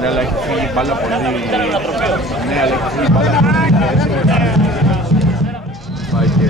Ναι, αλλά έχει φύγει μπάλα πολύ. Ναι, αλλά έχει φύγει μπάλα πολύ. Πάει και...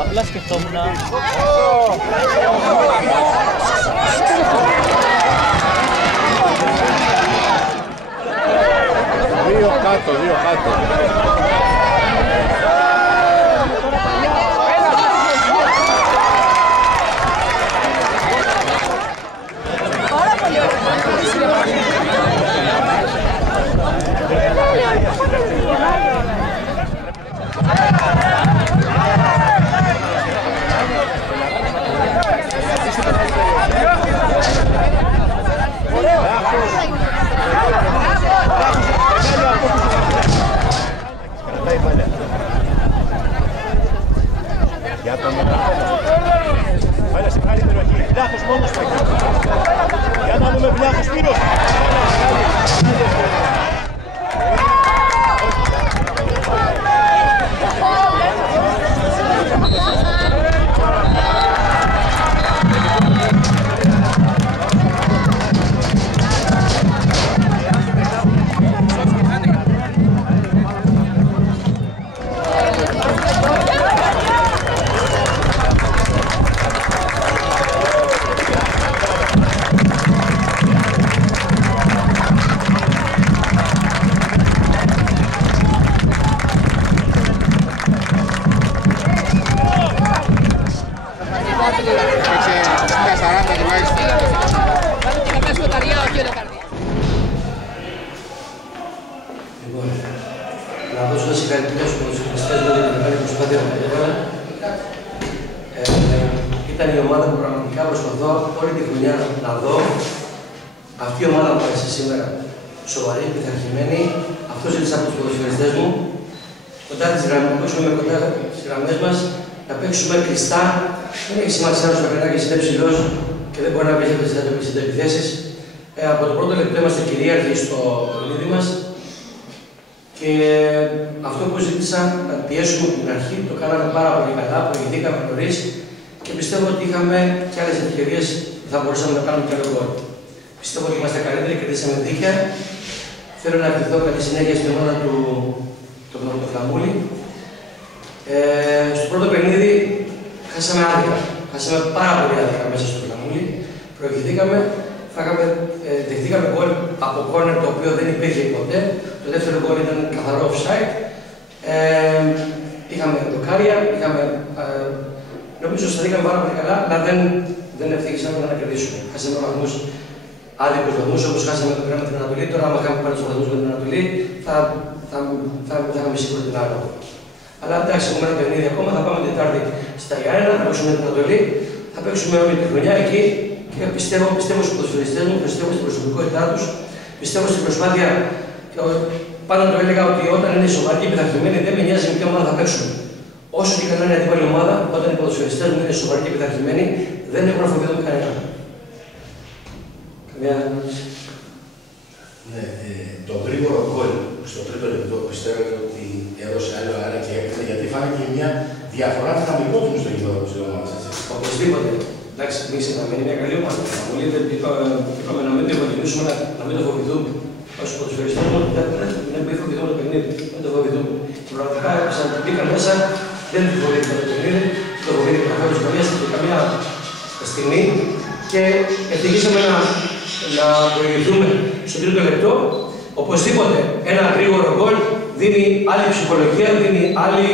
Απλά σκεφτόμουν δύο κάτω. Για τον Βάλε σε μεγάλη περιοχή. Βλάχος μόνος του. Για να δούμε Βλάχος Σπύρος. Να δώσω τα συγχαρητήρια στους ποδοσφαιριστές για την μεγάλη προσπάθεια που έκαναν. Ήταν η ομάδα που πραγματικά προσπαθώ όλη τη χρονιά να δω. Αυτή η ομάδα που έρχεται σήμερα, σοβαρή, πειθαρχημένη, αυτό ζήτησα από τους ποδοσφαιριστές μου. Κοντά τις γραμμές μας, να παίξουμε κλειστά. Δεν έχει σημασία να ο Παπενάκης είναι ψηλός και δεν μπορεί να παίζει από τις επιθέσεις. Από το πρώτο λεπτό είμαστε κυρίαρχοι στο παιχνίδι μας. Και αυτό που ζήτησα να πιέσουμε από την αρχή το κάναμε πάρα πολύ καλά, προηγηθήκαμε νωρίς και πιστεύω ότι είχαμε και άλλες ευκαιρίες που θα μπορούσαμε να κάνουμε και άλλο γκολ. Πιστεύω ότι είμαστε καλύτεροι, κερδίσαμε δίκαια. Θέλω να ευχηθώ καλή συνέχεια στην ομάδα του Πρωτοφλαμούλη. Στο πρώτο παιχνίδι χάσαμε άδικα. Χάσαμε πάρα πολύ άδικα μέσα στο Φλαμούλη. Προηγηθήκαμε. Δεχτήκαμε γκολ από κόρνερ το οποίο δεν υπήρχε ποτέ. Το δεύτερο γκολ ήταν καθαρό offside. Είχαμε δοκάρια, νομίζω σταθήκαμε πάρα πολύ καλά, αλλά δεν ευτυχήσαμε να κερδίσουμε. Χάσαμε βαθμούς, άδικους βαθμούς, όπως χάσαμε το πράγμα την Ανατολή. Τώρα, άμα είχαμε πάρει τους βαθμούς με την Ανατολή, θα είχαμε σίγουρα την άλλο. Αλλά εντάξει, έχουμε ένα παιχνίδι ακόμα, θα πάμε την Τετάρτη στα Γιάννενα, θα παίξουμε την Ανατολή, θα παίξουμε όλη τη χρονιά εκεί. Και πιστεύω στους ποδοσφαιριστές μου, πιστεύω στην προσωπικότητά τους, πιστεύω στην προσπάθεια. Πάντα το έλεγα ότι όταν είναι σοβαρή και πειθαρχημένη, δεν με νοιάζει με ποια ομάδα θα παίξουν. Όσο και καλά είναι η αντίπαλη ομάδα, όταν οι ποδοσφαιριστές μου είναι σοβαροί και πειθαρχημένοι, δεν έχουν να φοβηθούν κανέναν. Καμία ερώτηση? Ναι, το γρήγορο γκολ στο τρίτο λεπτό πιστεύετε ότι έδωσε άλλο αέρα και έκανε, γιατί φάνηκε μια διαφορά δυναμικών στο γήπεδο της ομάδας. Οπωσδήποτε. Εντάξει, μην ξεχνάμε, είναι μια καλή ομάδα. Είπαμε να μην το βοηθήσουμε, να μην το φοβηθούμε. Ως ποδοσφαιριστές μου, δεν μην φοβηθούμε το παιχνίδι. Δεν το φοβηθούμε. Και πραγματικά μπήκαν μέσα, δεν το φοβήθηκαν το παιχνίδι, το φοβήθηκαν καθόλου καμία στιγμή και ευτυχήσαμε να προηγηθούμε στο τρίτο λεπτό. Οπωσδήποτε ένα γρήγορο γκολ δίνει άλλη ψυχολογία, δίνει άλλη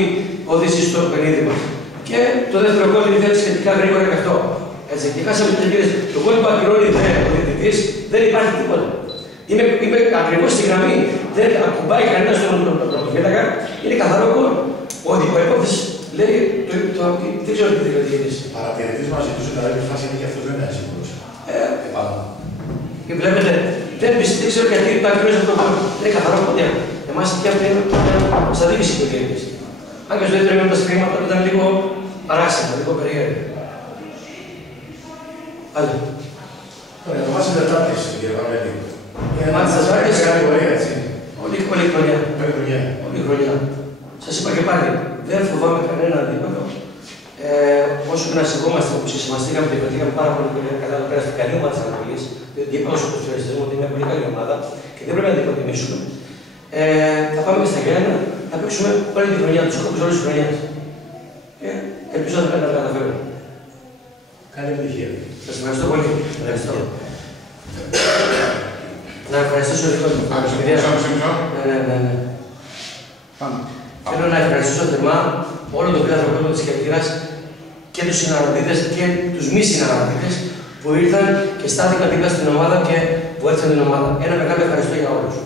όθηση στο παιχνίδι μας. Και το δεύτερο γκολ είναι σχετικά γρήγορα και αυτό. Έτσι, και χάσαμε τις ευκαιρίες. Το γκολ που ακυρώνει ο διαιτητής δεν υπάρχει τίποτα. Είμαι ακριβώς στη γραμμή. Δεν ακουμπάει κανένα στον πρωτοφύλακα. Είναι καθαρό γκολ. Ο υπόπτης λέει δεν ξέρω τι θέλει ο διαιτητής. Παρατηρητής μας ζητούσε να λέει φάση και αυτό δεν είναι σίγουρος. Και βλέπετε, δεν ξέρω γιατί το ακυρώνει αυτό το γκολ. Είναι καθαρό γκολ. Εμάς και αυτή είναι στα δίκηση του διαιτητής. Αν και στο δεύτερο μήνα τα στριμματα ήταν λίγο παράξενο, λίγο περίεργο. Άλλο. Ωραία, το μάτι Τετάρτης, κύριε Βαρβέλη. Το μάτι Τετάρτης, έτσι. όλη χρονιά. Όλη χρονιά. Σας είπα και πάλι, δεν φοβάμαι κανένα αντίπαλο. Όσο και να σεβόμαστε, όπως σεβαστήκαμε και κρατήκαμε πάρα πολύ καλά εδώ πέρα στην καλή ομάδα της Ανατολής, γιατί είπα στους ποδοσφαιριστές μου ότι είμαι πολύ να παίξουμε όλη τη χρονιά, τους σκοπούς όλης της χρονιάς. Ελπίζω να τα καταφέρουμε. Καλή επιτυχία. Σας ευχαριστώ πολύ. Ευχαριστώ. Να ευχαριστήσω λοιπόν. Ναι. Θέλω να ευχαριστήσω θερμά όλο το πλήθος της Κερκύρας και τους συναναστητές και τους μη συναναστητές που ήρθαν και στάθηκαν δίπλα στην ομάδα και βοήθησαν την ομάδα. Ένα μεγάλο ευχαριστώ για όλους.